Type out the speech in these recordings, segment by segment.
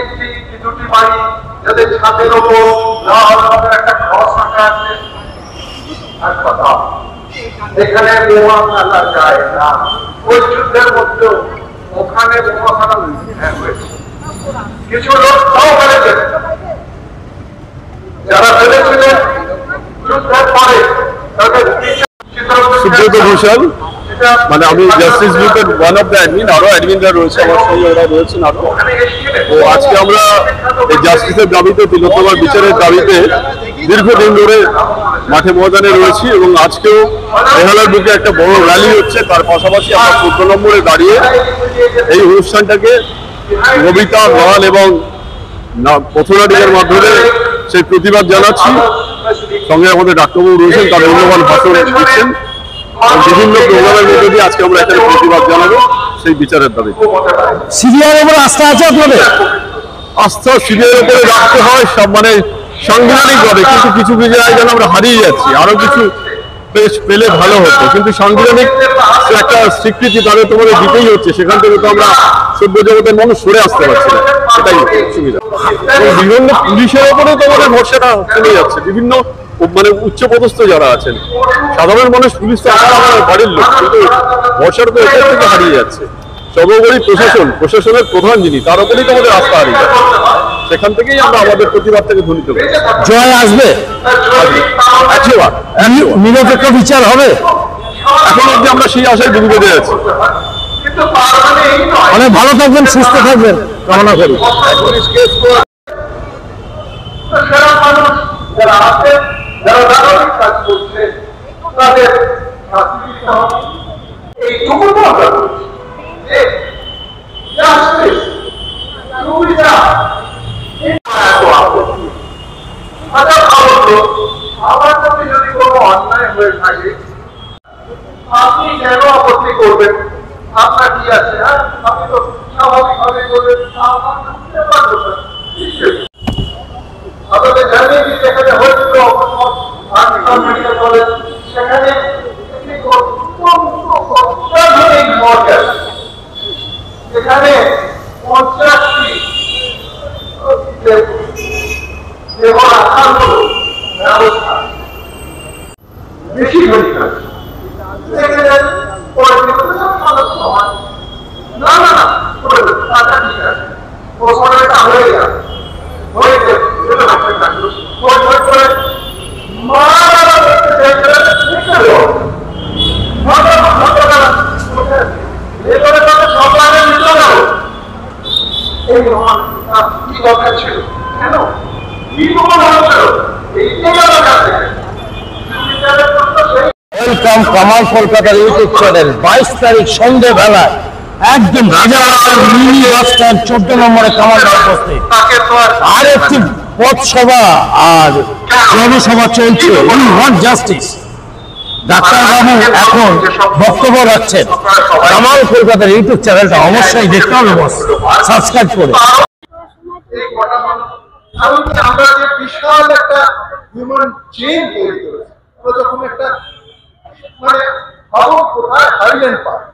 একটি কি দুটি বাড়ি যাদের ছাদের ওপর লাল রঙের একটা ক্রস আঁকা আছে। হাসপাতাল, এখানে বোমা ফেলা যায় না। ওই যুদ্ধের মধ্যেও ওখানে বোমা ফেলা হয়েছে, কিছু লোক তাও ফেলেছেন। যারা ফেলেছিলেন যুদ্ধের পরে তাদের সুব্রত ঘোষাল, মানে আমি জাস্টিস গ্রুপের ওয়ান অফ দ্য অ্যাডমিন, আরো অ্যাডমিনরা রয়েছে আমার সঙ্গে, ওরা রয়েছেন আরো। তো আজকে আমরা এই জাস্টিসের দাবিতে, তিলোত্তমার বিচারের দাবিতে দীর্ঘদিন ধরে মাঠে ময়দানে রয়েছি এবং আজকেও বেহালার বুকে একটা বড় র্যালি হচ্ছে। তার পাশাপাশি আমরা 14 নম্বরে দাঁড়িয়ে এই অনুষ্ঠানটাকে কবিতা, গান এবং পথনাটিকার মাধ্যমে সেই প্রতিবাদ জানাচ্ছি। সঙ্গে আমাদের ডাক্তারবাবু রয়েছেন, তার মূল্যবান ভাষণ দিচ্ছেন। বিভিন্ন প্রোগ্রামের মধ্যে দিয়ে আজকে আমরা এখানে প্রতিবাদ জানাবো সেই বিচারের দাবিতে। সিবিআইয়ের উপর আস্থা আছে আপনাদের? আস্থা সিবিআইয়ের উপরে রাখতে হয় সব, মানে সাংবিধানিকভাবে, কিন্তু কিছু কিছু জায়গায় আমরা হারিয়ে যাচ্ছি। আরো কিছু পেলে ভালো হতো, কিন্তু সাংবিধানিক একটা স্বীকৃতি তাদের তোমাদের দিতেই হচ্ছে। সেখান থেকে তো আমরা সভ্য জগতের মানুষ সরে আসতে পারছি না, এটাই সুবিধা। বিভিন্ন পুলিশের উপরে তোমাদের ভরসাটা কমে যাচ্ছে। বিভিন্ন মানে উচ্চপদস্থ যারা আছেন, সাধারণ মানুষ পুলিশ তো আমার বাড়ির লোক, কিন্তু ভরসাটা তো এখান থেকে হারিয়ে যাচ্ছে। সর্বোপরি প্রশাসনের প্রধান যিনি, তার উপরেই তো আমাদের আস্থা হারিয়ে যাচ্ছে। সেখান থেকেই আমরা আমাদের প্রতিবাদ থেকে ধ্বনিত করি। জয় আসবে, নিরপেক্ষ বিচার হবে, এখন অব্দি আমরা সেই আশায় ডুবে আছি। অনেক ভালো থাকবেন, সুস্থ থাকবেন কামনা করি। যারা আছেন, যারা দানবিক কাজ করছে, তাদের এইটুকু তো আমরা করছি যে জাস্টিস, আমার প্রতি যদি কোনো অন্যায় হয়ে থাকে আপনি কেন আপত্তি করবেন? আপনার কি আছে? হ্যাঁ, আপনি তো স্বাভাবিকভাবে করবেন। আপনাদের জানিয়ে দিই, যেখানে হয়েছিল মেডিকেল কলেজ, সেখানে অত্যাধুনিক মডেল, সেখানে 50টি দেহ রাখার মতো ব্যবস্থা বেশি হয়ে গেছে। না না না, ঠিক আছে, ওষুধটা হয়ে গেছে, হয়ে গেছে। কি দরকার ছিল? কেন কি ওয়েলকাম কামাল কলকাতার ইউটিউব চ্যানেল। 22 তারিখ সন্ধ্যেবেলায় একদম রাজারহাটের মিনি বাস স্ট্যান্ড 14 নম্বরে কামাল উপস্থিত। আর একটি পথসভা আর জনসভা চলছে। We want justice. ডাক্তারবাবু এখন বক্তব্য রাখছেন। কামাল কলকাতার ইউটিউব চ্যানেলটা অবশ্যই দেখতে হবে, সাবস্ক্রাইব করে। আমরা যে বিশাল একটা হিউম্যান চেইন তৈরি করেছি, আমরা যখন একটা মানে ভাবুন কোথায় হাইল্যান্ড পার্ক,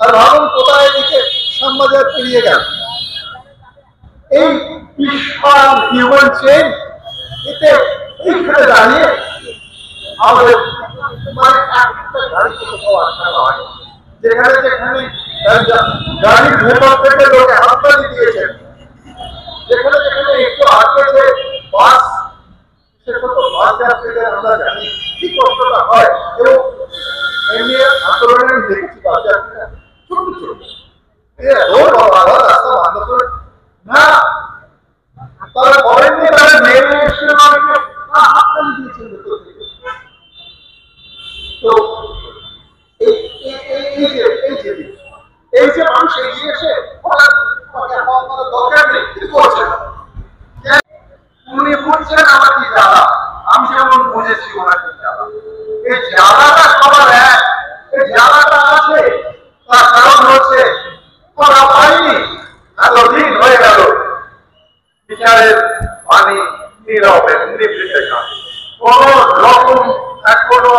আর ভাবুন কোথায় এদিকে শ্যামবাজার পেরিয়ে গেল, এই বিশাল হিউম্যান চেইন, এতে এইখানে দাঁড়িয়ে আমাদের মানে একটা গাড়ি কোথাও আটকানো হয়, যেখানে যেখানে গাড়ির ভেতর থেকে লোকে হাততালি দিয়েছেন, যেখানে যেখানে একটু আটকেছে বাস, সেসব বাস যাত্রীদের আমরা জানি কি কষ্টটা হয়। এবং এমনি আন্দোলনে আমি দেখেছি বাস যাত্রীরা ছোট ছোট রাস্তা বন্ধ করে না, তারা করেননি, তারা নেমে এসে আমাকে হাততালি দিয়েছেন ভেতর থেকে। তো এই যে মানুষ এগিয়ে এসে দরকার নেই, কিছু করছে না, উনি বুঝছেন আমার কি জ্বালা, আমি যেমন বুঝেছি ওনার কি জ্বালা। এই জ্বালাটা সবার এক, এই জ্বালাটা আছে, তার কারণ হচ্ছে করা পাইনি, এতদিন হয়ে গেল বিচারের পানি নীরবে নিভৃতে কাজ, কোন রকম এখনো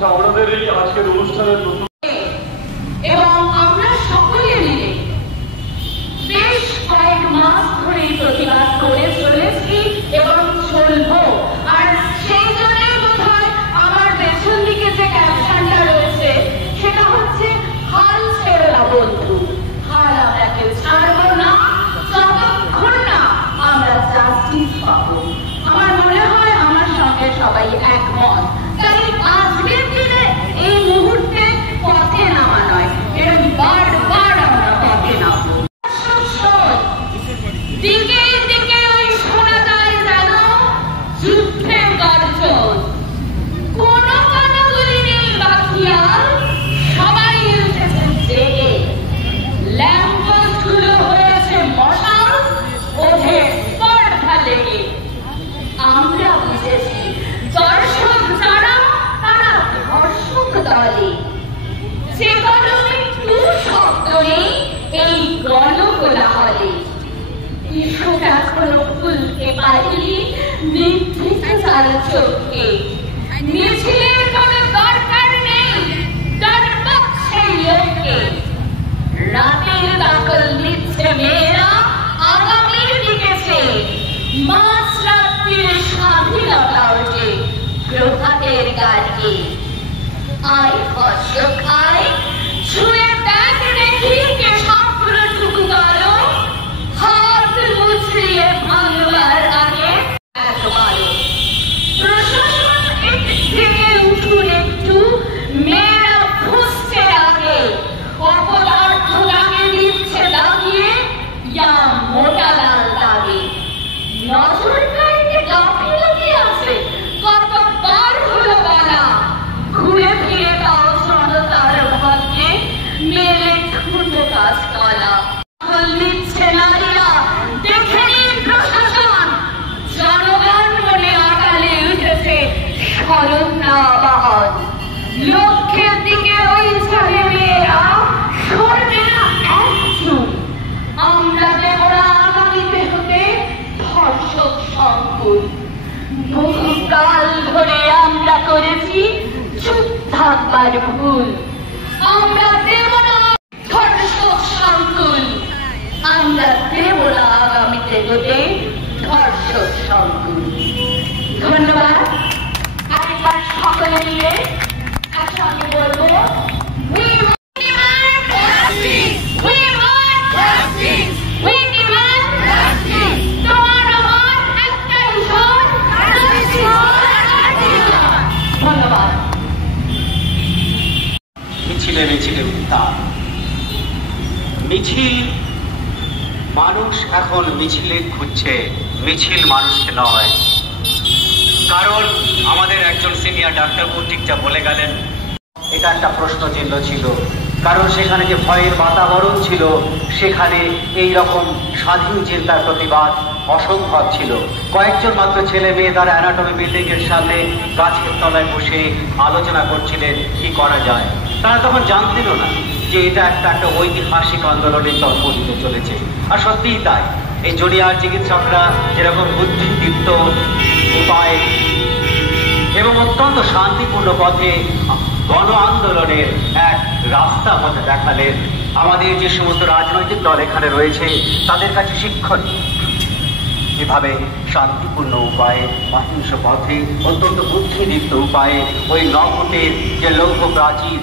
আচ্ছা, আমাদের এই আজকের অনুষ্ঠানের এবং আমরা সকলে মিলে বেশ কয়েক মাস ধরে প্রতিবাদ করে চলেছি এবং চলব। আর সেই জন্যই বোধহয় আমার পেছন দিকে যে ক্যাপশনটা রয়েছে সেটা হচ্ছে হাল ছেড়ে না বন্ধু, হাল আমরা কেউ ছাড়বো না যতক্ষণ না আমরা জাস্টিস পাবো। আমার মনে হয় আমার সঙ্গে সবাই একমত। তাই আজকের দিনে এই মুহূর্তে পথে নামা নয়, এরকম বারবার আমরা পথে নামবো। দিকে দিকে ওই শোনা যায় যেন যুদ্ধের গর্জন, কোনো কতগুলি নেই বাকি আর, সবাই উঠেছে জেগে। ল্যাম্পপোস্টগুলো হয়েছে মশাল, ওঠে স্পর্ধা লেগে। আমরা বুঝেছি দর্শক যারা তারা ধর্ষক দলে, যে কলমে টু শব্দ নেই এই গণকোলাহলে। ঈশ্বর এখনো ভুলতে পারিনি নির্দিষ্ট চোখকে। মিছিলের কোনো দরকার নেই, দরকার সেই লোককে। রাতের দাখল নিচ্ছে মেয়েরা আগামীর দিকে চেয়ে, মাঝ রাত্রির স্বাধীনতা ওঠে প্রভাতের গাড়ি। আয় দর্শক আয়, ছুঁয়ে দেখ দেখি কে স্বপ্নটুকু গেল, হাত মুছড়িয়ে ভাঙবার আগে একবারও। প্রশাসন থেকে উঠুন একটু, মেয়েরা খুঁজছে আগে, অপদার্থ দাগে দিচ্ছে দাগিয়ে, ইয়া মোটা লাল দাগে। নজর কাড়তে গাফিলতি আছে, কতবার হলো বলা, ঘুরে ফিরে তাও জনতার ভাগ্যে মেলে ঠুটো কাজ কলা। নিচ্ছে নারীরা, দেখে নিন প্রশাসন, জনগণ মনে আকালে উঠেছে স্মরণ না আবাহন। লক্ষ্যের দিকে ওই ছেলে মেয়েরা সরবে না একচুল। আমরা দেবরা আগামীতে হতে ধর্ষক সংকুল। বহুকাল ধরে আমরা করেছি চুপ থাকবার ভুল। আমরা দেব না ধর্ষক সংকুল, আমরা দেব না আগামীতে হতে ধর্ষক সংকুল। ধন্যবাদ। আরেকবার সকলে মিলে একসঙ্গে বলবো, We demand justice! We want justice! We demand justice! তোমার আমার একটাই স্বর, ধন্যবাদ। মিছিলে মিছিলে উত্তাপ, মিছিল মানুষ এখন মিছিলে খুঁজছে, মিছিল মানুষকে নয়। কারণ আমাদের একজন সিনিয়র ডাক্তারবাবু ঠিক যা বলে গেলেন, এটা একটা প্রশ্ন চিহ্ন ছিল। কারণ সেখানে যে ভয়ের বাতাবরণ ছিল, সেখানে এই রকম স্বাধীন চিন্তার প্রতিবাদ অসম্ভব ছিল। কয়েকজন মাত্র ছেলে মেয়ে তারা অ্যানাটমি বিল্ডিং এর সামনে গাছের তলায় বসে আলোচনা করছিলেন কি করা যায়। তারা তখন জানতেনও না যে এটা একটা ঐতিহাসিক আন্দোলনের জন্ম দিতে চলেছে। আর সত্যিই তাই, এই জুনিয়র চিকিৎসকরা যেরকম বুদ্ধিদীপ্ত উপায়ে এবং অত্যন্ত শান্তিপূর্ণ পথে গণ আন্দোলনের এক রাস্তা আমাদের দেখালেন, আমাদের যে সমস্ত রাজনৈতিক দল এখানে রয়েছে তাদের কাছে শিক্ষণীয়। এভাবে শান্তিপূর্ণ উপায়ে, অহিংস পথে, অত্যন্ত বুদ্ধিদীপ্ত উপায়ে ওই 9 ফুটের যে লৌহ প্রাচীর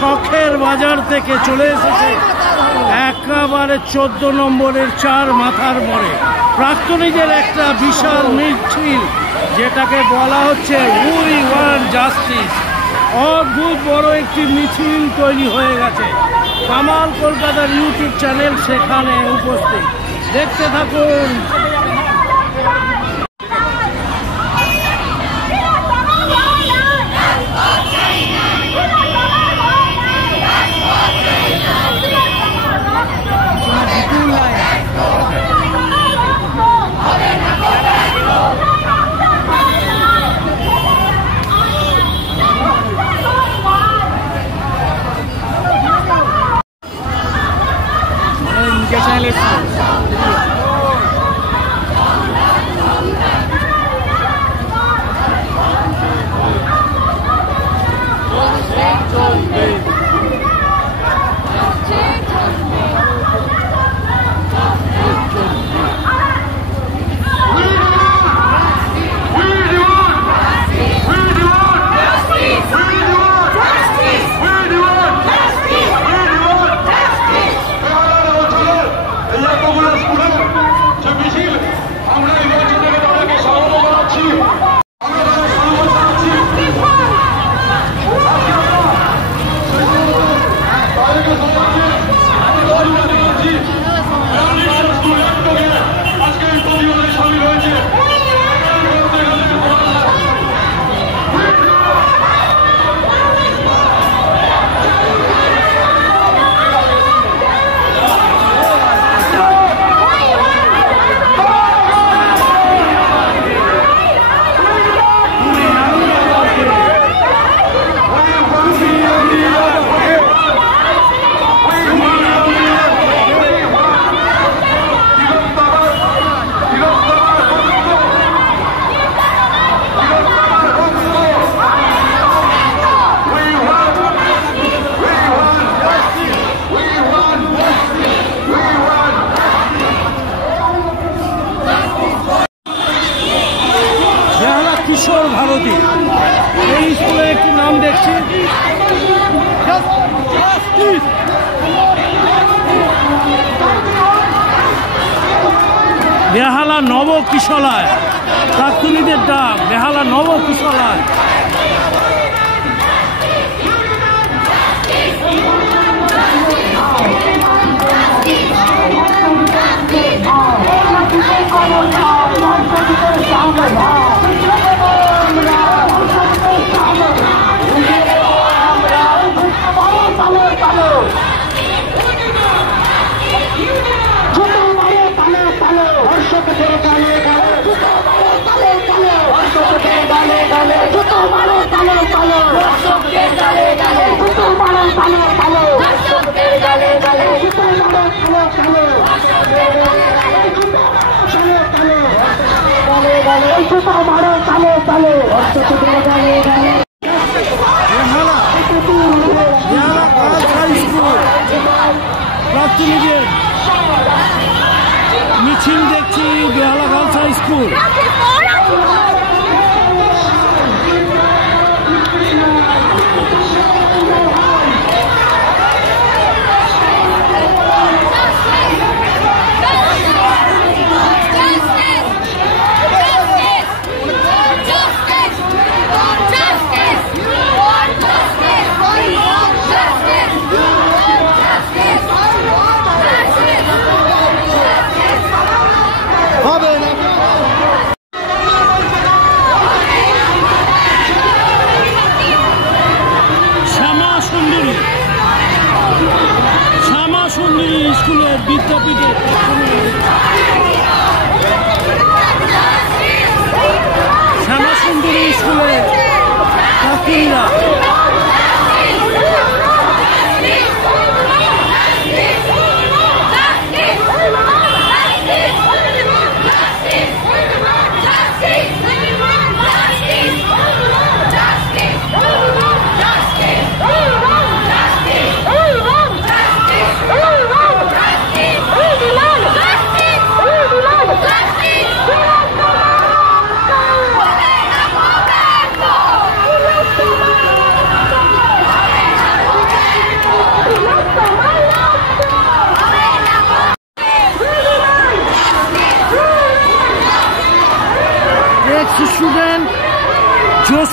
শখের বাজার থেকে চলে এসেছে একেবারে 14 নম্বরের 4 মাথার পরে প্রাক্তনীদের একটা বিশাল মিছিল, যেটাকে বলা হচ্ছে উই ওয়ান্ট জাস্টিস। অদ্ভুত বড় একটি মিছিল তৈরি হয়ে গেছে। কামাল কলকাতার ইউটিউব চ্যানেল সেখানে উপস্থিত, দেখতে থাকুন। কিশোর ভারতী এই স্কুলে একটি নাম দেখছি, বেহালা নব কিশোরায়, প্রাক্তনীদের ডাক বেহালা নব কিশোরায়। প্রাক্তনীদের মিছিল দেখছি বেহালা গার্লস হাই স্কুল। স্কুলের বিদ্যাপীঠে শ্যামাসুন্দরী স্কুলের ছাত্রীরা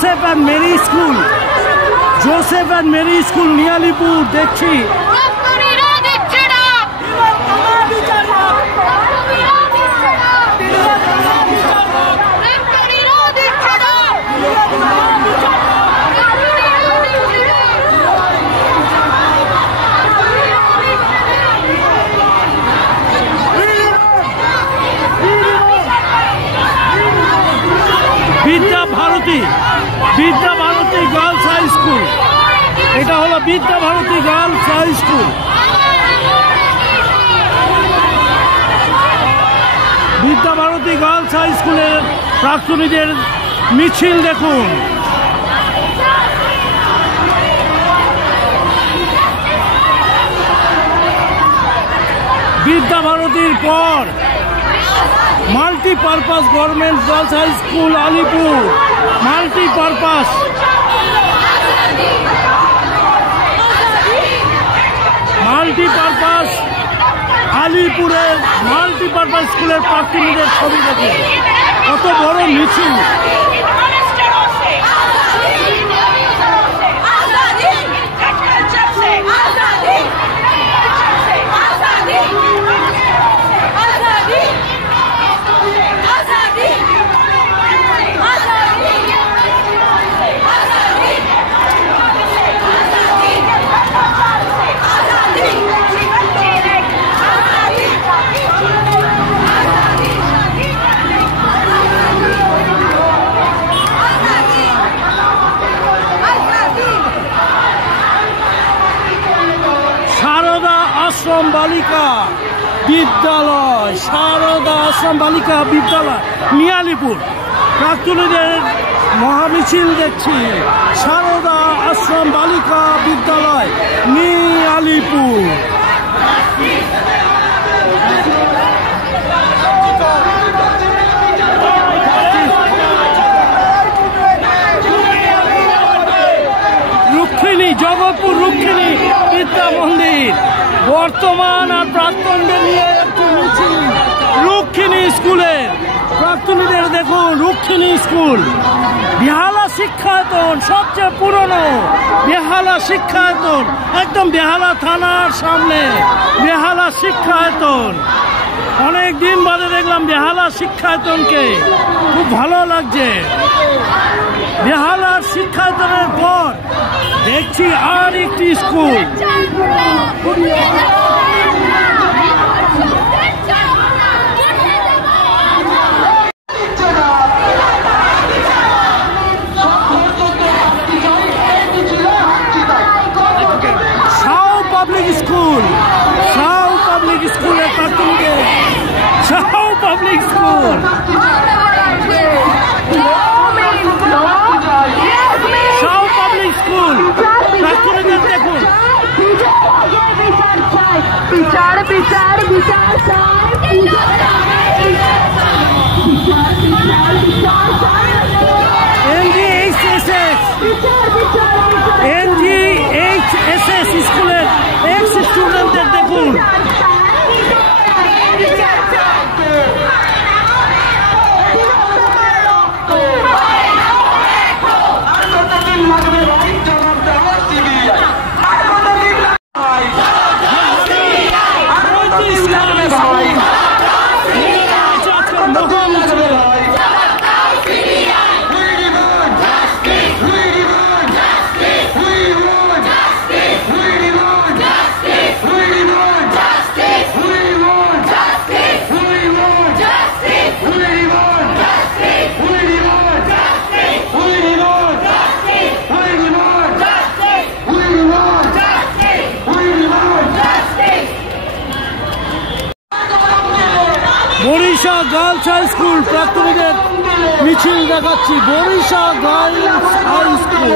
Joseph and Mary school, Joseph and Mary school নিয়ালিপুর দেখছি। বিদ্যা ভারতী, বিদ্যা ভারতী গার্লস হাই স্কুল, এটা হলো বিদ্যা ভারতী গার্লস হাই স্কুল। বিদ্যা ভারতী গার্লস হাই স্কুলের প্রাক্তনীদের মিছিল দেখুন। বিদ্যা ভারতীর পর multipurpose government girls high school Alipur, multipurpose. Multipurpose আলিপুরের মাল্টিপারপাস স্কুলের প্রাক্তনীদের ছবি দেখুন, কত বড় মিছিল। আশ্রম বালিকা বিদ্যালয়, শারদা আশ্রম বালিকা বিদ্যালয় নিয়ালিপুর, প্রাক্তনীদের মহামিছিল দেখছি। শারদা আশ্রম বালিকা বিদ্যালয় নিয়ালিপুর। রুক্মিণী, জগৎপুর রুক্মিণী বিদ্যা মন্দির, বর্তমান আর প্রাক্তনদের নিয়ে একটু মিছিল। রুক্মিণী স্কুলের প্রাক্তনীদের দেখুন, রুক্মিণী স্কুল বেহালা শিক্ষায়তন, সবচেয়ে পুরনো বেহালা শিক্ষায়তন, একদম বেহালা থানার সামনে বেহালা শিক্ষায়তন। অনেক দিন বাদে দেখলাম বেহালা শিক্ষায়তনকে, খুব ভালো লাগছে। বেহালার শিক্ষায়তনের পর দেখছি আর একটি school, Shah public school, Shah public স্কুলের প্রাক্তনীকে, Shah public school, Shah public school প্রাক্তনীদের দেখুন। বিচার বিচার বিচার NGHSS স্কুলের এক্স স্টুডেন্টদের দেখুন। বরিশা গার্লস হাই স্কুল প্রাক্তনীদের মিছিল দেখাচ্ছি। Barisha girls high school,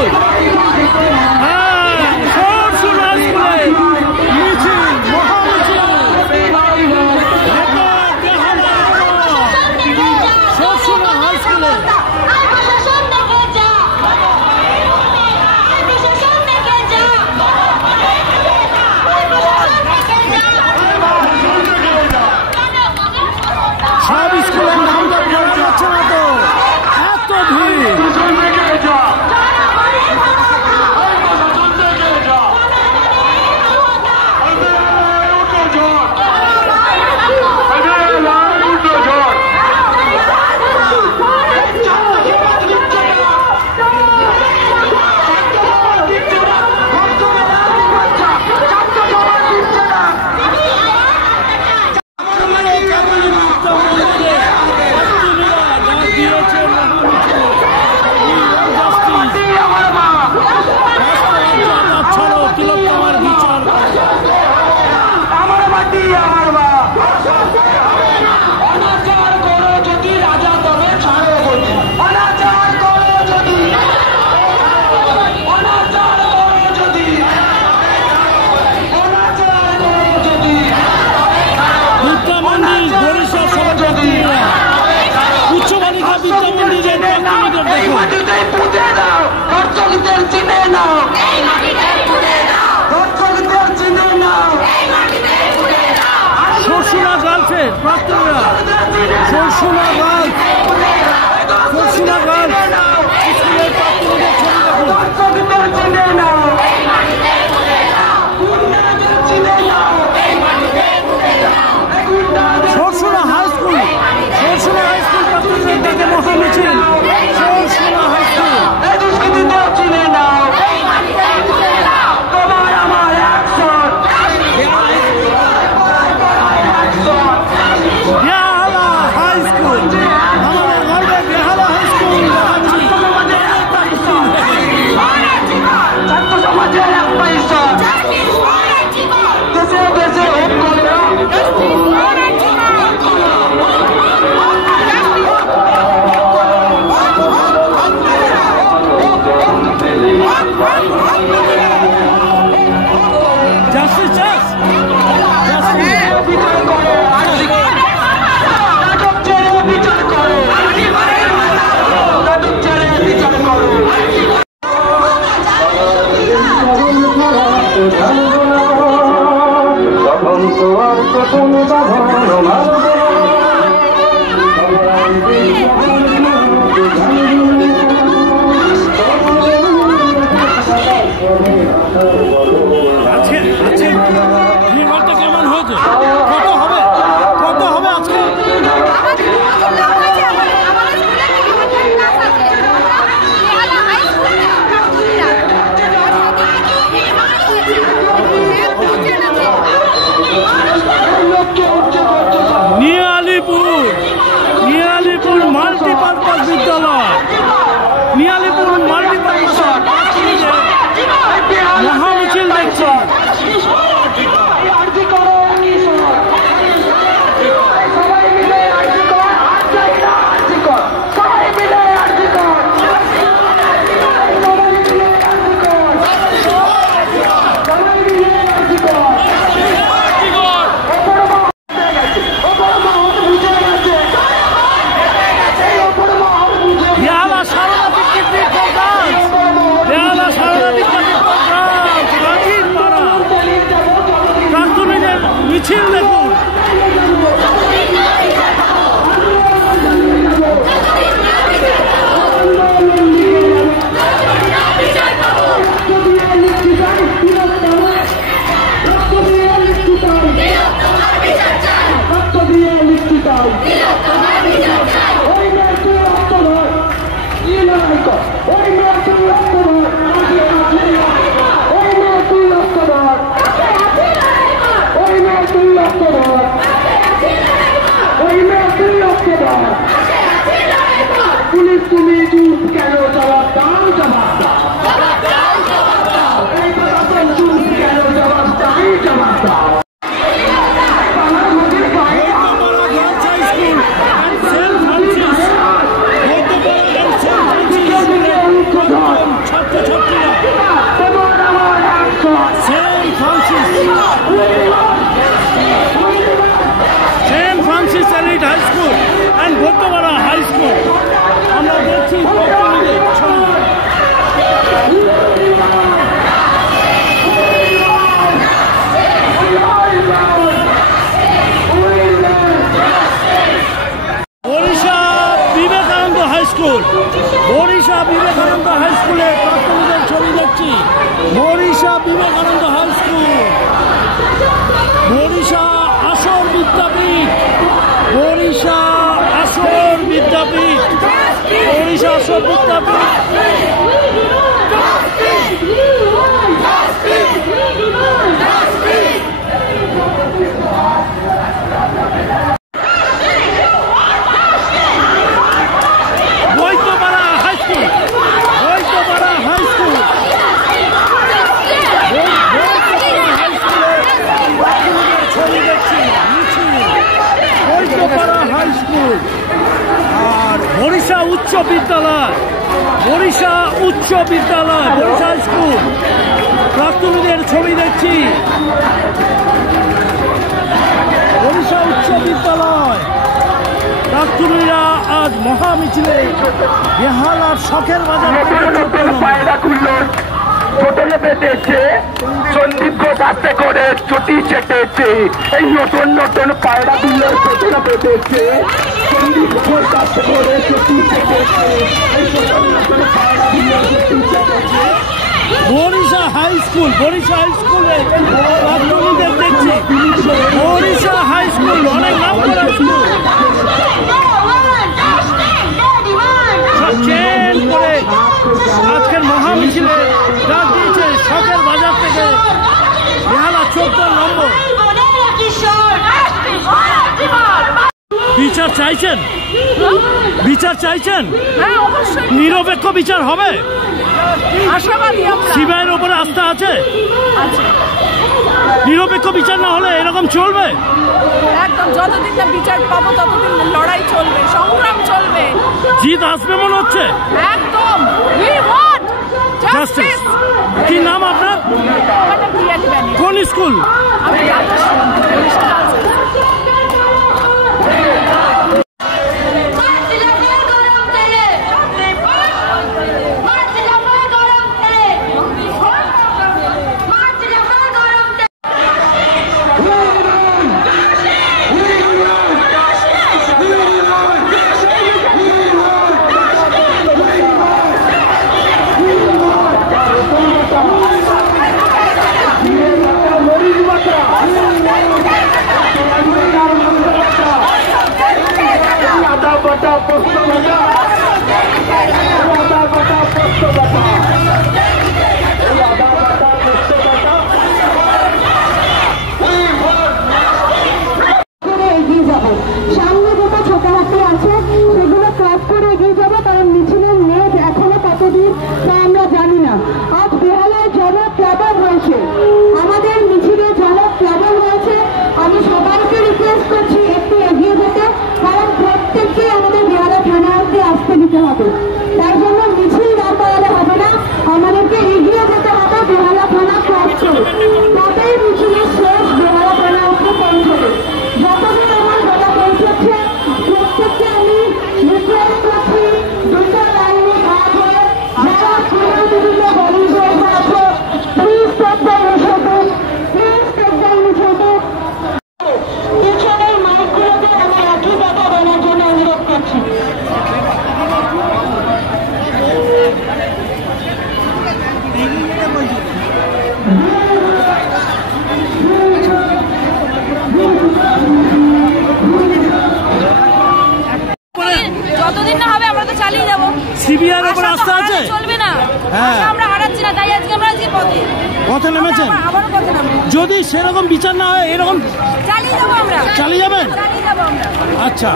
school, হ্যাঁ সরসুনা স্কুলে মিছিল, মহামিছিল, সরসুনা হাই স্কুলে। সব স্কুলের নাম তো বলা যাচ্ছে না তো, এত ভিড়। সরসুনা গার্লসের প্রার্থীরা, সরসুনা গার্লস, সরসুনা গার্লস স্কুলের প্রার্থীদের ছবি দেখুন। Sarsuna high school, Sarsuna high school প্রার্থীদের ডাকে মহামিছিল, Sarsuna high school. Behala high school, আমাদের গর্বের বেহালা হাই স্কুল। কেমন হয়েছে? কত হবে? কত হবে আজকে? নিয়ালিপুর মাল্টিপারপাস বিদ্যালয়, নিয়ালিপুর মাল্টিপারপাস মহামিছিল দেখছি। মিছিল দেখুন। পুলিশ তুমি চুপ কেন? জবাব দাও, জবাব দাও। চুপ কেন? জবাব চাই, জবাব দাও। ছাত্র আর বরিশা উচ্চ বিদ্যালয়, বরিশা উচ্চ বিদ্যালয়, বরিশা স্কুল প্রাক্তনীদের ছবি দেখছি। বরিশা উচ্চ বিদ্যালয় প্রাক্তনীরা আজ মহা মিছিলে বেহালার শখের বাজার হোটেলে পেতেছে, সন্দীপ ঘোষ আস্তে করে চটি চেটেছে, এই নতুন নতুন পায়রাগুলো হোটেলে পেতেছে, সন্দীপ ঘোষ আস্তে করে চটি চেটেছে, এই নতুন নতুন পায়রাগুলো চটি চেটেছে। Barisha high school, Barisha high স্কুলে প্রাক্তনীদের দেখছি। বরিশা হাই স্কুল অনেক নাম করা স্কুল, চেন করে আজকের মহা মিছিলে ডাক দিয়েছে শখের বাজার থেকে বেহালা 14 নম্বর। বিচার চাইছেন? বিচার চাইছেন? নিরপেক্ষ বিচার হবে? সিবিআইয়ের উপরে আস্থা আছে? নিরপেক্ষ বিচার না হলে এরকম চলবে? একদম, যতদিন না বিচার পাবো ততদিন লড়াই চলবে, সংগ্রাম চলবে। জিত আসবে মনে হচ্ছে? একদম, we want justice. কি নাম আপনার? কোন স্কুল? আমি সিবিআইয়ের উপর আস্থা আছে? চলবে না, হ্যাঁ, আমরা হারাচ্ছি না, তাই আজকে আমরা যে পথে নেমেছেন। যদি সেরকম বিচার না হয় এরকম চালিয়ে যাবো আমরা। চালিয়ে যাবেন? আচ্ছা,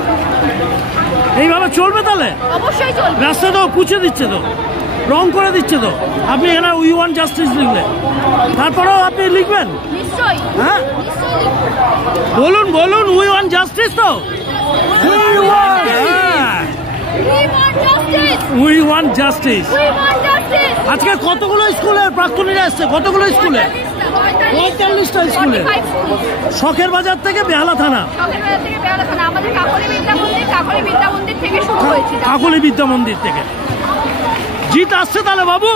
এইভাবে চলবে তাহলে? অবশ্যই চলবে। রাস্তা তো পুছে দিচ্ছে, তো রং করে দিচ্ছে, তো আপনি এখানে উই ওয়ান্ট জাস্টিস লিখলেন, তারপরেও আপনি লিখবেন? নিশ্চয়ই। হ্যাঁ, বলুন বলুন, উই ওয়ান্ট জাস্টিস। তো উই ওয়ান্ট জাস্টিস। আজকে কতগুলো স্কুলের প্রাক্তনীরা এসছে? কতগুলো স্কুলে? 45টা স্কুলে। শখের বাজার থেকে বেহালা থানা। কাকলি বিদ্যা মন্দির থেকে জিত আসছে তাহলে বাবু?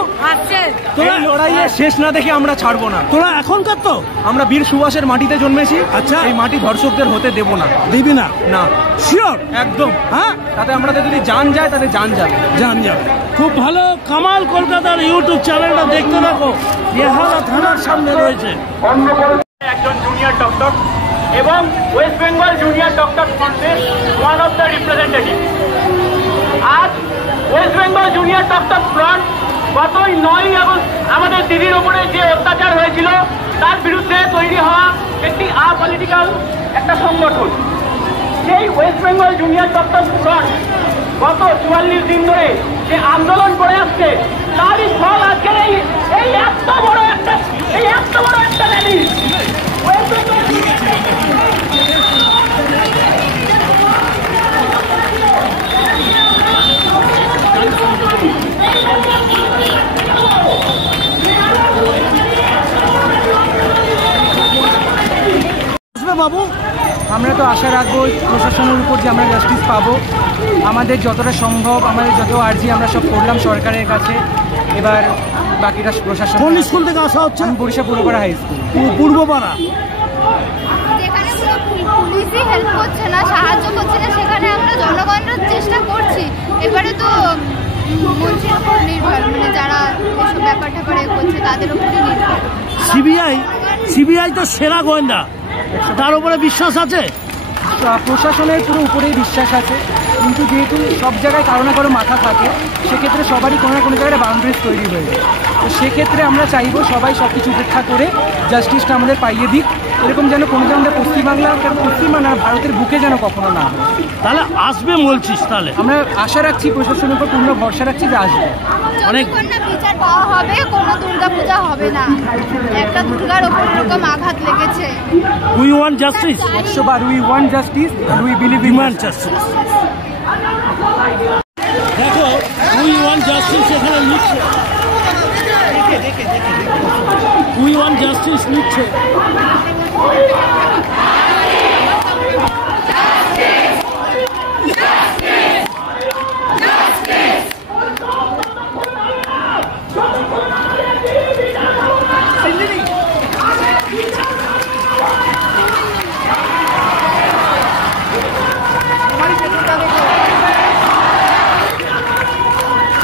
তোরা লড়াইয়ের শেষ না দেখে আমরা ছাড়বো না। তোরা এখনকার তো আমরা বীর সুভাষের মাটিতে জন্মেছি। আচ্ছা, এই মাটি ধর্ষকদের হতে দেব না। দিবি না? না। শিওর? একদম। হ্যাঁ, তাতে আমাদের যদি জান যায় তাতে জান যাবে। জান যাবে। খুব ভালো। কামাল কলকাতার ইউটিউব চ্যানেলটা দেখতে থাকো, বেহালা থানার সামনে রয়েছে। একজন জুনিয়র ডক্টর এবং ওয়েস্ট বেঙ্গল জুনিয়র ডক্টর ফ্রন্টের ওয়ান অফ দ্য রিপ্রেজেন্টেটিভ। আজ West Bengal junior doctor front গতই 9ই আগস্ট আমাদের দিদির উপরে যে অত্যাচার হয়েছিল তার বিরুদ্ধে তৈরি হওয়া একটি আপলিটিক্যাল একটা সংগঠন। সেই West Bengal junior doctor front গত 44 দিন ধরে যে আন্দোলন করে আসছে তারই ফল আজকের এই এত বড় একটা র্যালি। ওয়েস্ট বেঙ্গল বাবু, আমরা তো আশা রাখবো প্রশাসনের উপর যে আমরা জাস্টিস পাবো। আমাদের যতটা সম্ভব, আমাদের যত আর্জি আমরা সব করলাম সরকারের কাছে। এবার বাকিটা প্রশাসন। কোন স্কুল থেকে আসা হচ্ছে? Barisha Purbapara high school. পূর্বপাড়া যেখানে পুলিশই হেল্প করছে না, সাহায্য করছে না, সেখানে আমরা জনগণরা চেষ্টা করছি। এবারে তো মন্ত্রীর উপর নির্ভর, মানে যারা এসব ব্যাপার ট্যাপার করছে তাদের উপরই নির্ভর। সিবিআই তো সেরা গোয়েন্দা, তার উপরে বিশ্বাস আছে? প্রশাসনের পুরো উপরেই বিশ্বাস আছে, কিন্তু যেহেতু সব জায়গায় কারো না কারো মাথা থাকে, সেক্ষেত্রে সবারই কোনো না কোনো জায়গায় বাউন্ডারিজ তৈরি হয়ে যায়। তো সেক্ষেত্রে আমরা চাইবো সবাই সব কিছু উপেক্ষা করে জাস্টিসটা আমাদের পাইয়ে দিক। এরকম যেন কোনো আমাদের পশ্চিমবাংলা, পশ্চিমবাংলা ভারতের বুকে যেন কখনো না হয়। তাহলে আসবে বলছিস? তাহলে আমরা আশা রাখছি, প্রশাসনের উপর পূর্ণ ভরসা রাখছি যে আসবে। অনেক বিচার পাওয়া হবে, কোনো দুর্গা পূজা হবে না। একটা দুর্গার ওপর এরকম আঘাত লেগেছে। We want justice. 100 bar we want justice, we believe in justice. দেখো, উই ওয়ান্ট জাস্টিস এখানে লিখছে, উই ওয়ান্ট জাস্টিস লিখছে।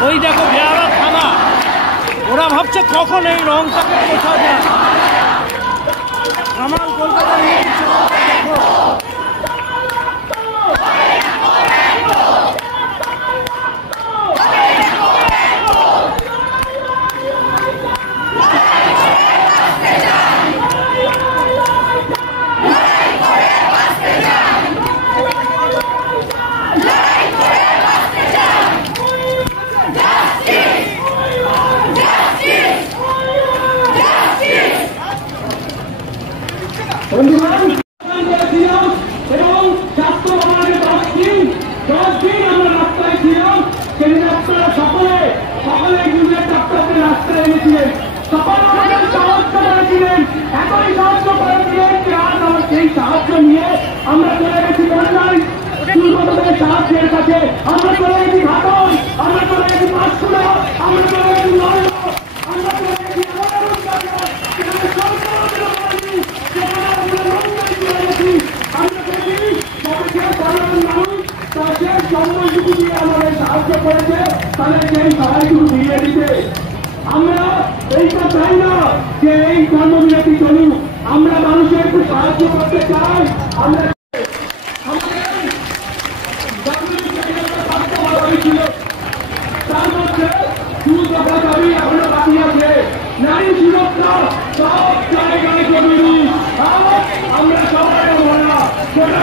ওই দেখো বেহারা থানা, ওরা ভাবছে কখন এই রংটাকে কোথা যায়। আমার কলকাতা আমরা এইটা চাই না যে এই কর্মবিরতি চলুক, আমরা মানুষের একটু সাহায্য করতে চাই। আমরা তার মধ্যে দফা দাবি এখনো বাকি আছে। নারী সুরক্ষা সব জায়গায় জরুরি। আমরা সবাই বলা গোটা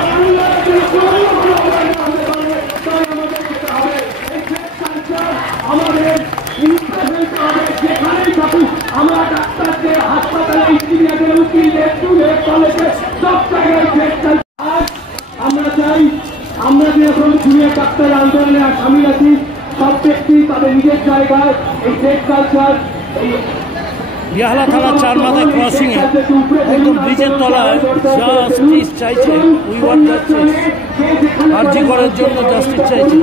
আমাদের যেখানেই থাকুক, আমরা ডাক্তারদের, হাসপাতালে, ইঞ্জিনিয়ারদের, উকিলদের, স্কুলের, কলেজে সব জায়গায় আমরা চাই, আমরা যে এখন জুনিয়র ডাক্তার আন্দোলনে সামিল আছি, সব ব্যক্তি তাদের নিজের জায়গায় এই ডেট কালচার, বেহালা থানার 4 মাথায় ক্রসিং এ একদম ব্রিজের তলায় জাস্টিস চাইছে। উই ওয়ান্ট জাস্টিস, আরজি করার জন্য জাস্টিস চাইছে।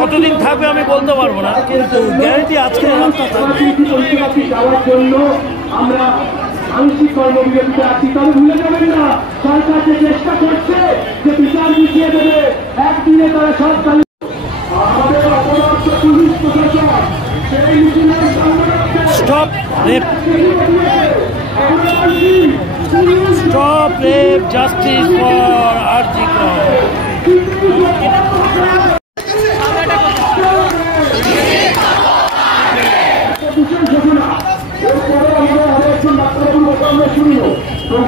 কতদিন থাকবে আমি বলতে পারবো না, কিন্তু গ্যারান্টি আজকে রাস্তা যাওয়ার জন্য আমরা আংশিক কর্মবিরতিতে আছি। তবে ভুলে যাবেন না, সরকার যে চেষ্টা করছে যে বিচার মিশিয়ে দেবে, একদিনে তারা সব চালু। আমাদের অপরাধ পুলিশ প্রশাসন সেই মিছিলের stop rape, stop rape, justice for RG Kar.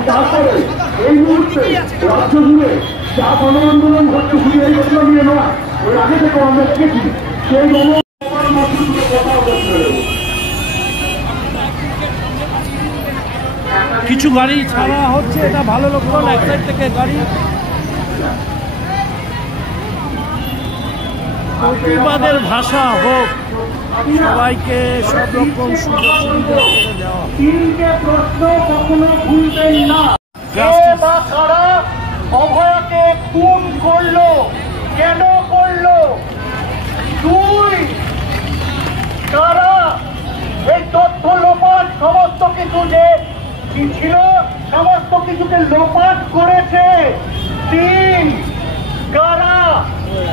তারপরে এই মুহূর্তে রাজ্য জুড়ে যা গণ আন্দোলন হচ্ছে শুধু এই ঘটনা নিয়ে নয়, ওই আগে থেকে আমরা দেখেছি সেই কিছু গাড়ি ছাড়া হচ্ছে, এটা ভালো লক্ষণ। এক সাইড থেকে গাড়ি প্রতিবাদের ভাষা হোক, সবাইকে সব রকম সুযোগ সুবিধা করে দেওয়া। তিনটে প্রশ্ন কখনো ভুলবেন না। কে বা কারা অভয়াকে খুন করলো, কেন করলো? দুই, কারা এই তথ্য লোপাট সমস্ত কিছু যে কি ছিল সমস্ত কিছুকে লোপাট করেছে? তিন, কারা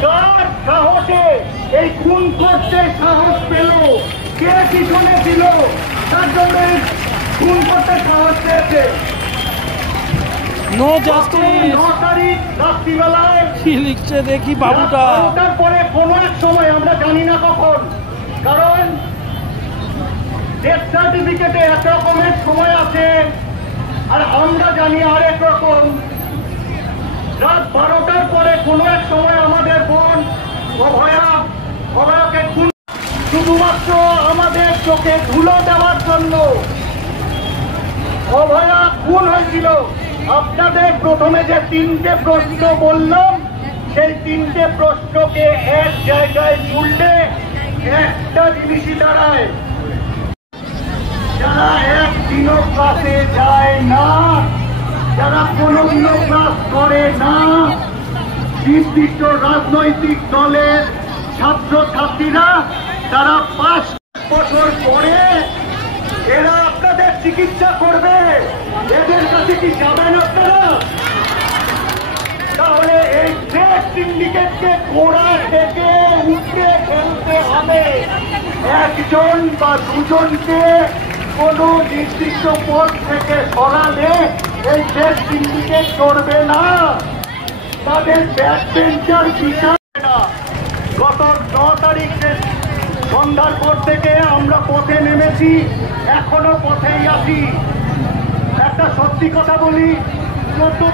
কার সাহসে এই খুন করতে সাহস পেল? কে পিছনে ছিল তার জন্য খুন করতে সাহস পেয়েছে? No justice. 9 তারিখ রাত্রিবেলায় কি লিখছে দেখি বাবুটা। পরে কোনো এক সময় আমরা জানি না কখন, কারণ ডেথ সার্টিফিকেটে এক রকমের সময় আছে আর আমরা জানি আরেক রকম। রাত 12টার পরে কোনো এক সময় আমাদের বোন অভয়াকে খুন, শুধুমাত্র আমাদের চোখে ধুলো দেওয়ার জন্য অভয়া খুন হয়েছিল। আপনাদের প্রথমে যে তিনটে প্রশ্ন বললাম, সেই তিনটে প্রশ্নকে এক জায়গায় জুড়লে একটা জিনিসই দাঁড়ায়, যারা একদিনও ক্লাসে যায় না, যারা কোনোদিনও ক্লাস করে না, নির্দিষ্ট রাজনৈতিক দলের ছাত্র ছাত্রীরা তারা 5 বছর পরে এরা আপনাদের চিকিৎসা করবে, এদের কাছে কি যাবেন আপনারা? তাহলে এই দেশ সিন্ডিকেটকে গোড়া থেকে উঠে ফেলতে হবে। একজন বা দুজনকে কোন নির্দিষ্ট পদ থেকে সরালে এই দেশ সিন্ডিকেট করবে না, তাদের ব্যাক বেঞ্চার বিচার না। গত 9 তারিখে সন্ধ্যার পর থেকে আমরা পথে নেমেছি, এখনো পথেই আছি। একটা সত্যি কথা বলি, 14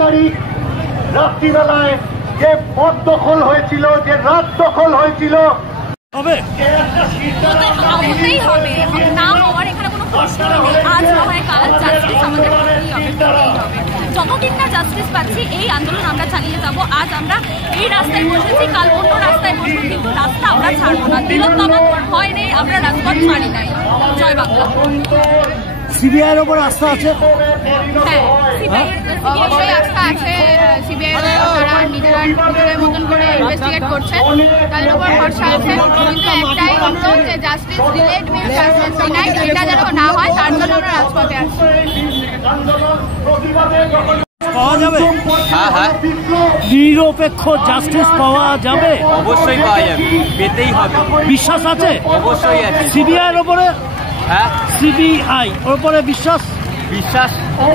তারিখ রাত্রিবেলায় যে পথ দখল হয়েছিল, যে রাত দখল হয়েছিল, হবে হতেই হবে, না হওয়ার এখানে কোনো প্রশ্ন নেই। আজ নয় কাল জাস্টিস আমাদের হতেই হবে। যতদিন না জাস্টিস পাচ্ছি এই আন্দোলন আমরা চালিয়ে যাব। আজ আমরা এই রাস্তায় বসেছি, কাল অন্য রাস্তায় বসবো, কিন্তু রাস্তা আমরা ছাড়বো না। তিলোত্তমা ভয় নেই, আমরা রাজপথ ছাড়ি নাই। জয় বাংলা। সিবিআই এর উপর আস্থা আছে? হ্যাঁ, সিবিআই আস্থা আছে। সিবিআই তারা নিজেদের মতন করে ইনভেস্টিগেট করছে, তাদের উপর ভরসা আছে। কিন্তু একটাই অনুরোধ যে justice delayed means justice denied, এটা যেন না হয় তার জন্য আমরা রাজপথে আসছি। পাওয়া যাবে? হ্যাঁ হ্যাঁ, নিরপেক্ষ জাস্টিস পাওয়া যাবে? অবশ্যই পাওয়া যাবে, পেতেই হবে। বিশ্বাস আছে? অবশ্যই আছে। সিবিআই এর উপরে? হ্যাঁ, সিবিআই ওর উপরে বিশ্বাস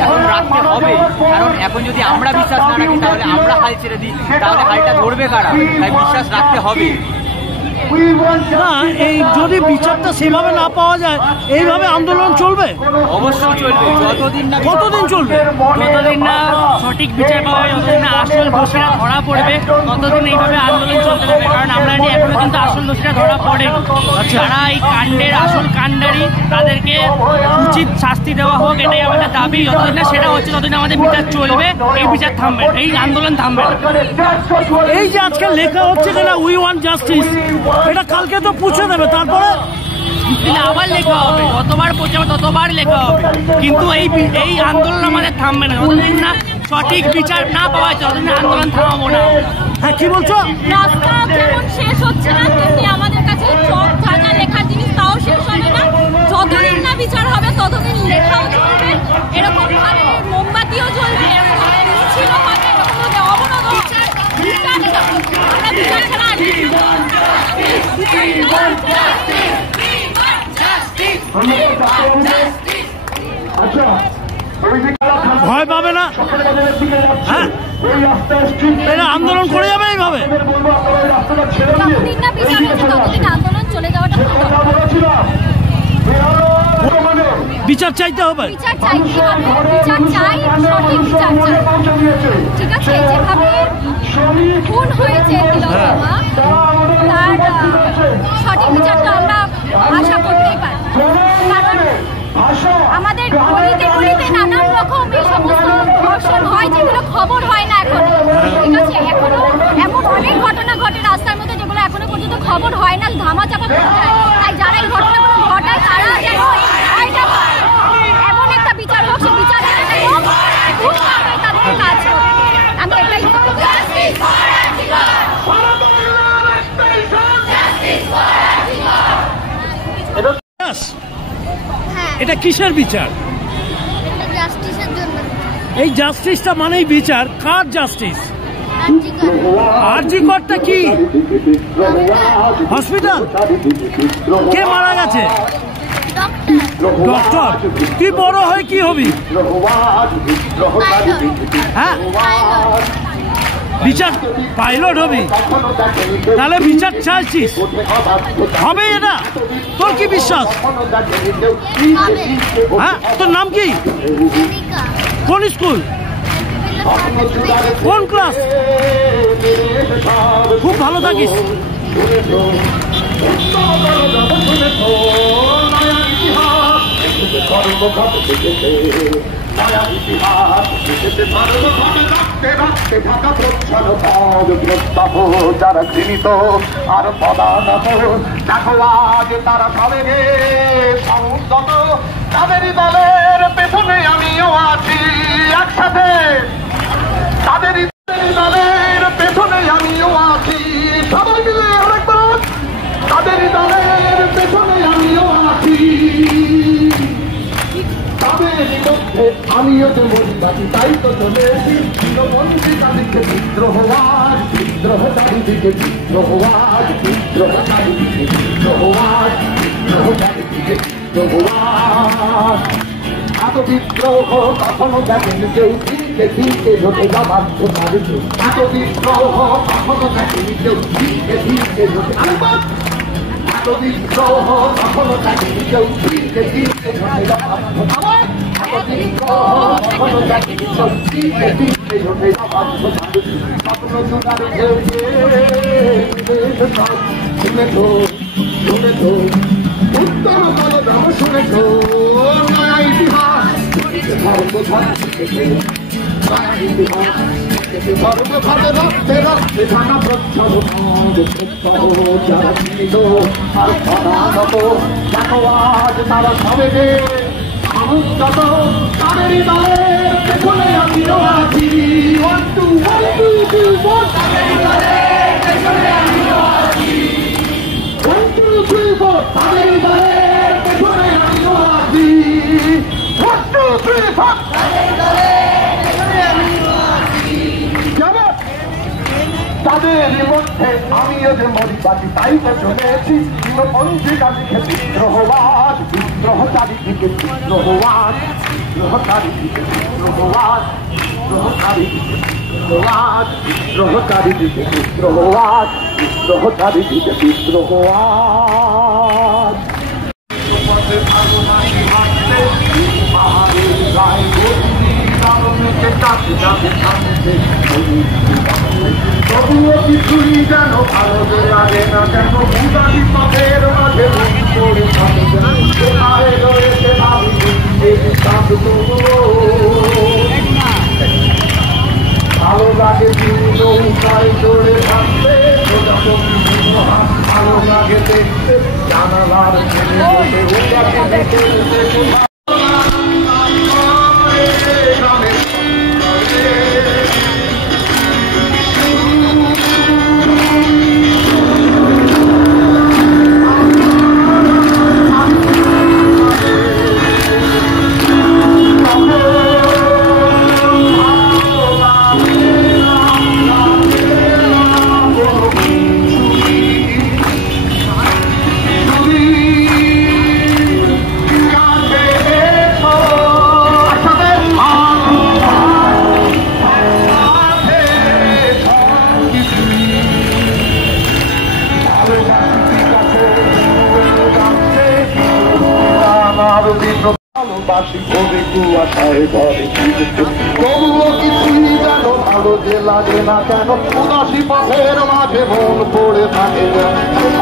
এখন রাখতে হবে, কারণ এখন যদি আমরা বিশ্বাস না রাখি তাহলে আমরা হাল ছেড়ে দিই, তাহলে হালটা ধরবে কারা? তাই বিশ্বাস রাখতে হবে। না, এই যদি বিচারটা সেভাবে না পাওয়া যায়, এইভাবে আন্দোলন চলবে? অবশ্যই চলবে। কতদিন চলবে? যতদিন না সঠিক বিচার পাওয়া যাবে, যতদিন না আসল দোষীরা ধরা পড়বে, ততদিন এইভাবে আন্দোলন চলতে থাকবে। কারণ আমরা এখনো কিন্তু আসল দোষীরা ধরা পড়ে, যারা এই কাণ্ডের আসল কাণ্ডারি, তাদেরকে উচিত শাস্তি দেওয়া হোক, এটাই আমাদের দাবি। যতদিন না সেটা হচ্ছে ততদিন আমাদের বিচার চলবে, এই বিচার থামবে, এই আন্দোলন থামবে। এই যে আজকে লেখা হচ্ছে কিনা উই ওয়ান্ট জাস্টিস, এটা কালকে তো পুছে দেবে, তারপরে আবার লেখা হবে, যতবার পৌঁছাবে ততবার লেখা হবে, কিন্তু এই আন্দোলন আমাদের থামবে না। যতদিন না সঠিক বিচার না পাওয়া যায় ততদিন আন্দোলন থামাবো না। হ্যাঁ, কি বলছো? রাস্তা যেমন শেষ হচ্ছে না, তেমনি আমাদের কাছে চক থাকা লেখার জিনিস তাও শেষ হবে না। যতদিন না বিচার হবে ততদিন লেখাও চলবে, এরকম ভাবে মোমবাতিও জ্বলবে, এরকম ভাবে মিছিলও হবে, এরকম ভাবে অবরোধ হচ্ছে। বিচার চাই, আমরা বিচার ছাড়া আর কিছু না। আচ্ছা, ভয় পাবে না? হ্যাঁ, এরা আন্দোলন করে যাবে এইভাবে? যতদিন না বিচার হচ্ছে ততদিন আন্দোলন চলে যাওয়াটা বিচার চাইতে হবে, বিচার চাইতে হবে, বিচার চাই, সঠিক বিচার চাই। ঠিক আছে, যেভাবে খুন হয়েছে তিলোত্তমা তার সঠিক বিচারটা আমরা আশা করতেই পারি। কারণ আমাদের গলিতে গলিতে নানান রকম এই সমস্ত ধর্ষণ হয় যেগুলো খবর হয় না এখনো। ঠিক আছে, এখনো এমন অনেক ঘটনা ঘটে রাস্তার মধ্যে যেগুলো এখনো পর্যন্ত খবর হয় না, ধামাচাপা পড়ে যায়। তাই যারা এই ঘটনাগুলো ঘটায় তারা যেন ভয়টা পায়, এমন একটা বিচার হোক, সে বিচারের তাদের কাজ হোক। আমি এটাই এটা কিসের বিচার? জাস্টিসের জন্য। এই জাস্টিসটা মানেই বিচার। কার জাস্টিস? আরজিকরটা কি হসপিটাল? কে মারা গেছে? ডক্টর। তুই বড় হয়ে কি হবি? হ্যাঁ, বিচার পাইলট হবি? তাহলে বিচার চাইছিস, হবে এটা? তোর কি বিশ্বাস? হ্যাঁ, তোর নাম কি? কোন স্কুল, কোন ক্লাস? খুব ভালো থাকিস। যারা ঘৃণিত আর পদানত দেখো আজ তারা সবে সংযত, তাদেরই দলের পেছনে আমিও আছি একসাথে, তাদেরই দলের পেছনে আমিও আছি সবাই মিলে আরেকবার, তাদেরই দলের পেছনে আমিও আছি। তাদের মধ্যে আমিও যে মরিবাছি, তাই তো চলেছি দীনবন্ধী তাদেরকে বিদ্রোহবাদ, বিদ্রোহ চারিদিকে বিদ্রোহবাদ, বিদ্রোহ চারিদিকে বিদ্রোহবাদ, বিদ্রোহ চারিদিকে বিদ্রোহবাদ। এত বিদ্রোহ কখনো দেখেন কেউ, দিকে দিকে ঢোকে যাবার পারে, এত বিদ্রোহ কখনো দেখেন কেউ, দিকে দিকে ঢোকে আলবাত, এত বিদ্রোহ কখনো দেখেন কেউ, দিকে দিকে ঢোকে যাবার পারে, এত বিদ্রোহ কখনো দেখেন কেউ, দিকে দিকে ঢোকে যাবার পারে। স্বপ্ন জোগাড় হয়েছে শুনেছ, শুনেছ উত্তর বলদাম শুনেছ, নয়া ইতিহাস সর্বভাবে রক্তে রক্তে জানা প্রচ্ছদ যারা চিহ্নিত আর সদানত, দেখো আজ তারা সবে অনুষ্ঠত, তাদেরই দলের পেছনে আমিও আছি। 1 2 1 2 2 1 তাদেরই দলের পেছনে আমিও আছি। 1 2 3 4 তাদেরই দলের পেছনে আমিও আছি। 1 2 3 4 তাদেরই দলের পেছনে আমিও আছি। তাদেরই মধ্যে আমিও যে মরিবাছি, তাই তো চলেছি দীনবন্ধী তাদেরকে বিদ্রোহবাদ, বিদ্রোহ চারিদিকে বিদ্রোহবাদ, বিদ্রোহ চারিদিকে বিদ্রোহবাদ, বিদ্রোহ চারিদিকে বিদ্রোহবাদ, বিদ্রোহ চারিদিকে বিদ্রোহবাদ, বিদ্রোহ চারিদিকে বিদ্রোহবাদ। তবুও কিছুই যেন ভালো লাগে না, কেন ভূতানি পথের মাঝে পড়ে কোথায় রয়েছে ভাবি ভালো লাগে তুমি নৌকায় চড়ে থাকতে, ভালো লাগে দেখতে জানালার ভালোবাসি কবি কুয়াশায় ঘরে তবুও কিছুই যেন ভালো যে লাগে না কেন উদাসী পথের মাঝে মন পড়ে থাকে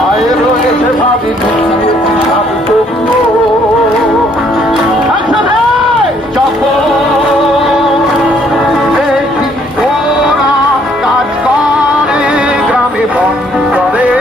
আয়ের রয়েছে ভাবি ঢুকিয়ে বিষাদ তবুও যখন দেখি ওরা কাজ করে গ্রামে বন্দরে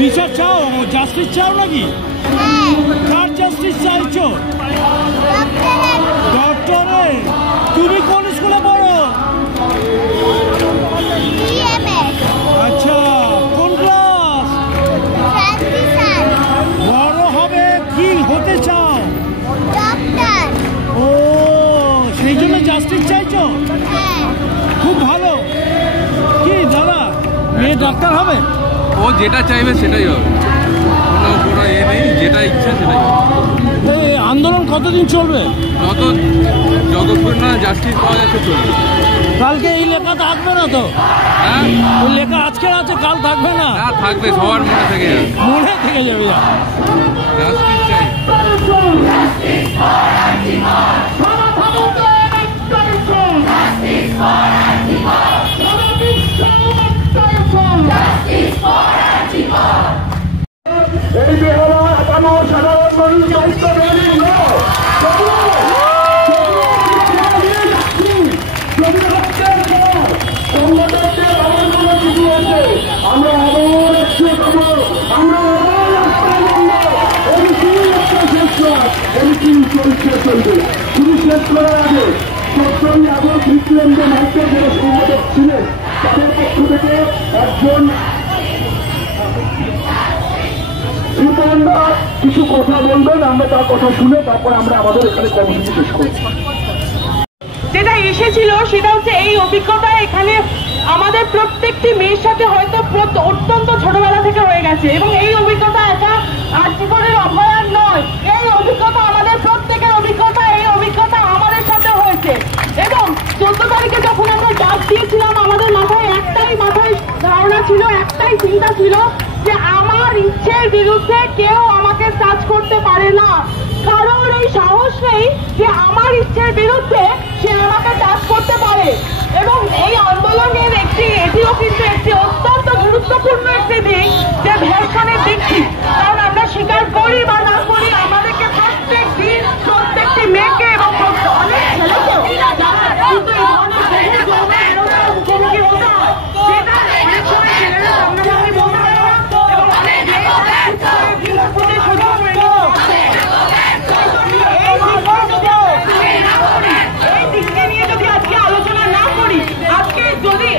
বিচার চাও, জাস্টিস চাও নাকি? কার জাস্টিস চাইছো? ডক্টরের। তুমি কোন স্কুলে পড়ো? আচ্ছা, কোন ক্লাস? বড় হবে কি হতে চাও? ও, সেই জন্য জাস্টিস চাইছো? খুব ভালো। কি দাদা, মেয়ে ডাক্তার হবে? ও যেটা চাইবে সেটাই হবে, কোনো এ নেই, যেটা ইচ্ছা সেটাই হবে। এই আন্দোলন কতদিন চলবে? যতক্ষণ না জাস্টিস পাওয়া যাচ্ছে চলবে। কালকে এই লেখা থাকবে না তো? হ্যাঁ, ওই লেখা আজকের আছে, কাল থাকবে না? না, থাকবে, সবার মনে থেকে যাবে। মনে থেকে যাবে। জাস্টিস চাই। এই বেহালা একানো সাধারণ মানুষ দায়িত্ব নিয়ে আমরা আবার চলবে শুধু শেষ করার আগে 14ই আগস্ট মুসলিমদের মধ্যে যারা সংগঠক ছিলেন তাদের পক্ষ থেকে একজন কিছু কথা বলবেন, আমরা তার কথা শুনে তারপর আমরা আমাদের এখানে কর্মসূচি শেষ করি। যেটা এসেছিল সেটা হচ্ছে এই অভিজ্ঞতা এখানে আমাদের প্রত্যেকটি মেয়ের সাথে হয়তো অত্যন্ত ছোটবেলা থেকে হয়ে গেছে, এবং এই অভিজ্ঞতা একা আর জীবনের অভয়ার নয়, এই অভিজ্ঞতা আমাদের প্রত্যেকের অভিজ্ঞতা, এই অভিজ্ঞতা আমাদের সাথে হয়েছে। এবং 14 তারিখে যখন আমরা ডাক দিয়েছিলাম আমাদের মাথায় ধারণা ছিল, একটাই চিন্তা ছিল যে আমার ইচ্ছের বিরুদ্ধে কেউ আমাকে টাচ করতে পারে না, কারণ এই সাহস নেই যে আমার ইচ্ছের বিরুদ্ধে সে আমাকে টাচ করতে পারে। এবং এই আন্দোলনের এটিও কিন্তু একটি অত্যন্ত গুরুত্বপূর্ণ একটি দিক যে ধর্ষণের দিকটি, কারণ আমরা স্বীকার করি বা না করি আমাদেরকে প্রত্যেক দিন প্রত্যেকটি মেয়েকে এবং অনেক ছেলেকেও কিন্তু এই ধরনের মুখোমুখি হতে হয়, যেটা অনেক সময় ছেলেরা সামনাসামনি বলতে পারে না এবং অনেক এই দিককে নিয়ে যদি আজকে আলোচনা না করি, আজকে যদি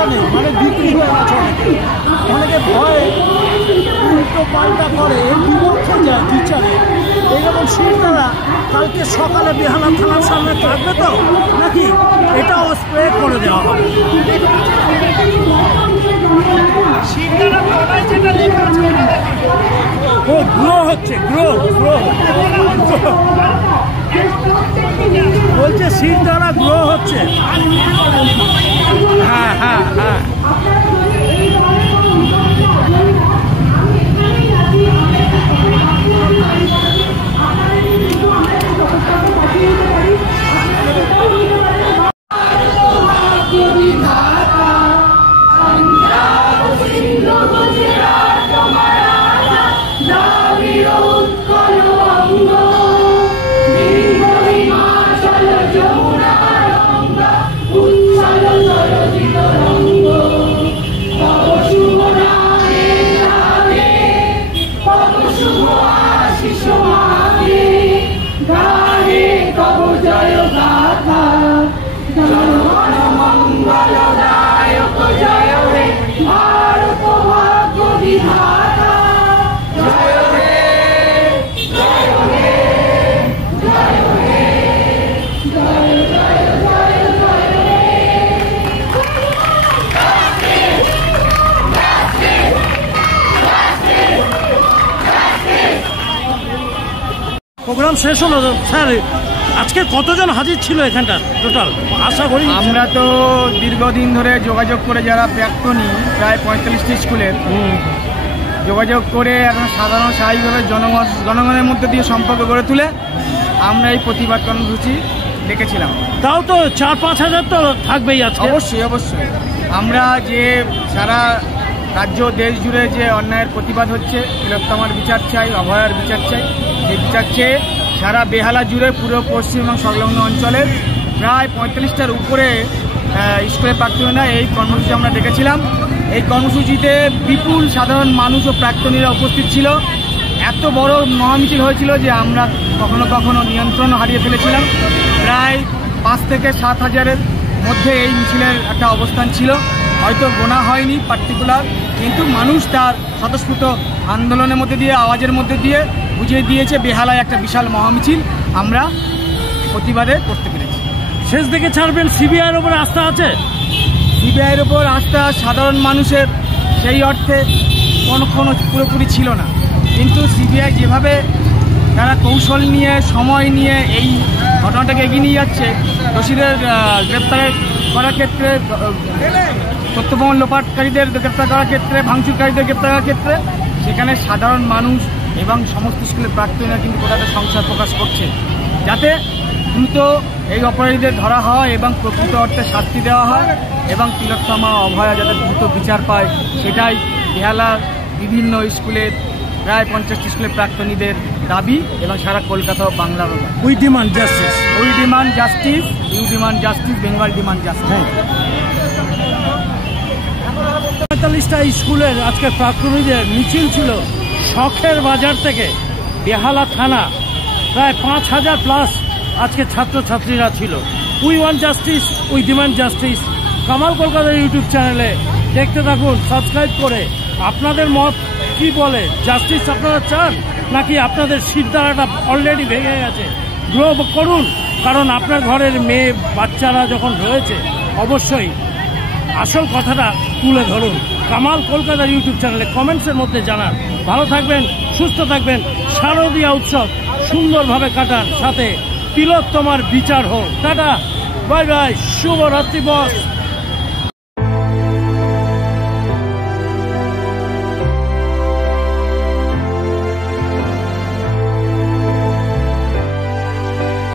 লজ্জা নেই, মানে বিক্রি হয়ে গেছে অনেকে, অনেকে ভয়ে উল্টো পাল্টা করে, এর বিপক্ষে যায় বিচারে। এইরকম শিরদাঁড়া কালকে সকালে বেহালা থানার সামনে থাকবে তো নাকি এটাও স্প্রে করে দেওয়া হবে? ও গ্রো হচ্ছে, গ্রো গ্রো বলছে শিরদাঁড়া গ্রো হচ্ছে। হ্যাঁ হ্যাঁ হ্যাঁ প্রোগ্রাম শেষ হলো স্যার। আজকে কতজন হাজির ছিল এখানটা টোটাল আশা করি? আমরা তো দীর্ঘদিন ধরে যোগাযোগ করে যারা প্রাক্তনী প্রায় 45টি স্কুলের যোগাযোগ করে এখন সাধারণ স্বাভাবিকভাবে জনগণের মধ্যে দিয়ে সম্পর্ক গড়ে তুলে আমরা এই প্রতিবাদ কর্মসূচি ডেকেছিলাম। তাও তো 4-5 হাজার তো থাকবেই আজকে। অবশ্যই অবশ্যই আমরা যে সারা রাজ্য দেশ জুড়ে যে অন্যায়ের প্রতিবাদ হচ্ছে, তিলোত্তমার বিচার চাই, অভয়ার বিচার চাই, সেই বিচার চেয়ে সারা বেহালা জুড়ে পুরো পশ্চিম এবং সংলগ্ন অঞ্চলের প্রায় 45টার উপরে স্কুলের প্রাক্তনীরা এই কর্মসূচি আমরা ডেকেছিলাম। এই কর্মসূচিতে বিপুল সাধারণ মানুষ ও প্রাক্তনীরা উপস্থিত ছিল। এত বড় মহামিছিল হয়েছিল যে আমরা কখনো কখনো নিয়ন্ত্রণ হারিয়ে ফেলেছিলাম। প্রায় 5 থেকে 7 হাজারের মধ্যে এই মিছিলের একটা অবস্থান ছিল, হয়তো গোনা হয়নি পার্টিকুলার, কিন্তু মানুষ তার স্বতঃস্ফূর্ত আন্দোলনের মধ্যে দিয়ে, আওয়াজের মধ্যে দিয়ে বুঝিয়ে দিয়েছে বেহালায় একটা বিশাল মহামিছিল আমরা প্রতিবাদে করতে পেরেছি। শেষ দিকে ছাড়বেন, সিবিআইয়ের ওপর আস্থা আছে? সিবিআইয়ের ওপর আস্থা সাধারণ মানুষের সেই অর্থে কোনো পুরোপুরি ছিল না, কিন্তু সিবিআই যেভাবে তারা কৌশল নিয়ে সময় নিয়ে এই ঘটনাটাকে এগিয়ে নিয়ে যাচ্ছে, দোষীদের গ্রেপ্তার করার ক্ষেত্রে, তথ্যপ্রমাণ লোপাটকারীদের গ্রেপ্তার করার ক্ষেত্রে, ভাঙচুরকারীদের গ্রেপ্তার করার ক্ষেত্রে, সেখানে সাধারণ মানুষ এবং সমস্ত স্কুলের প্রাক্তনীরা কিন্তু কোথাও সংশয় প্রকাশ করছে, যাতে দ্রুত এই অপরাধীদের ধরা হয় এবং প্রকৃত অর্থে শাস্তি দেওয়া হয় এবং তিলোত্তমা অভয়া যাতে দ্রুত বিচার পায়, সেটাই বেহালার বিভিন্ন স্কুলের প্রায় 50টি স্কুলের প্রাক্তনীদের দাবি এবং সারা কলকাতা ও বাংলার we demand justice, we demand justice, you demand justice, Bengal demand justice. 45টা স্কুলের আজকে প্রাক্তনীদের মিছিল ছিল শখের বাজার থেকে বেহালা থানা, প্রায় 5000 প্লাস আজকে ছাত্রছাত্রীরা ছিল। We want justice, we demand justice. Kamal Kolkata YouTube চ্যানেলে দেখতে থাকুন, সাবস্ক্রাইব করে। আপনাদের মত কি বলে? জাস্টিস আপনারা চান নাকি আপনাদের শিরদাঁড়াটা অলরেডি ভেঙে গেছে? গ্রো করুন, কারণ আপনার ঘরের মেয়ে বাচ্চারা যখন রয়েছে অবশ্যই আসল কথাটা তুলে ধরুন। কামাল কলকাতা ইউটিউব চ্যানেলে কমেন্টসের মধ্যে জানান। ভালো থাকবেন, সুস্থ থাকবেন, শারদীয়া উৎসব সুন্দরভাবে কাটান, সাথে তিলোত্তমার বিচার হোক। টাটা, বাই বাই, শুভরাত্রি বস।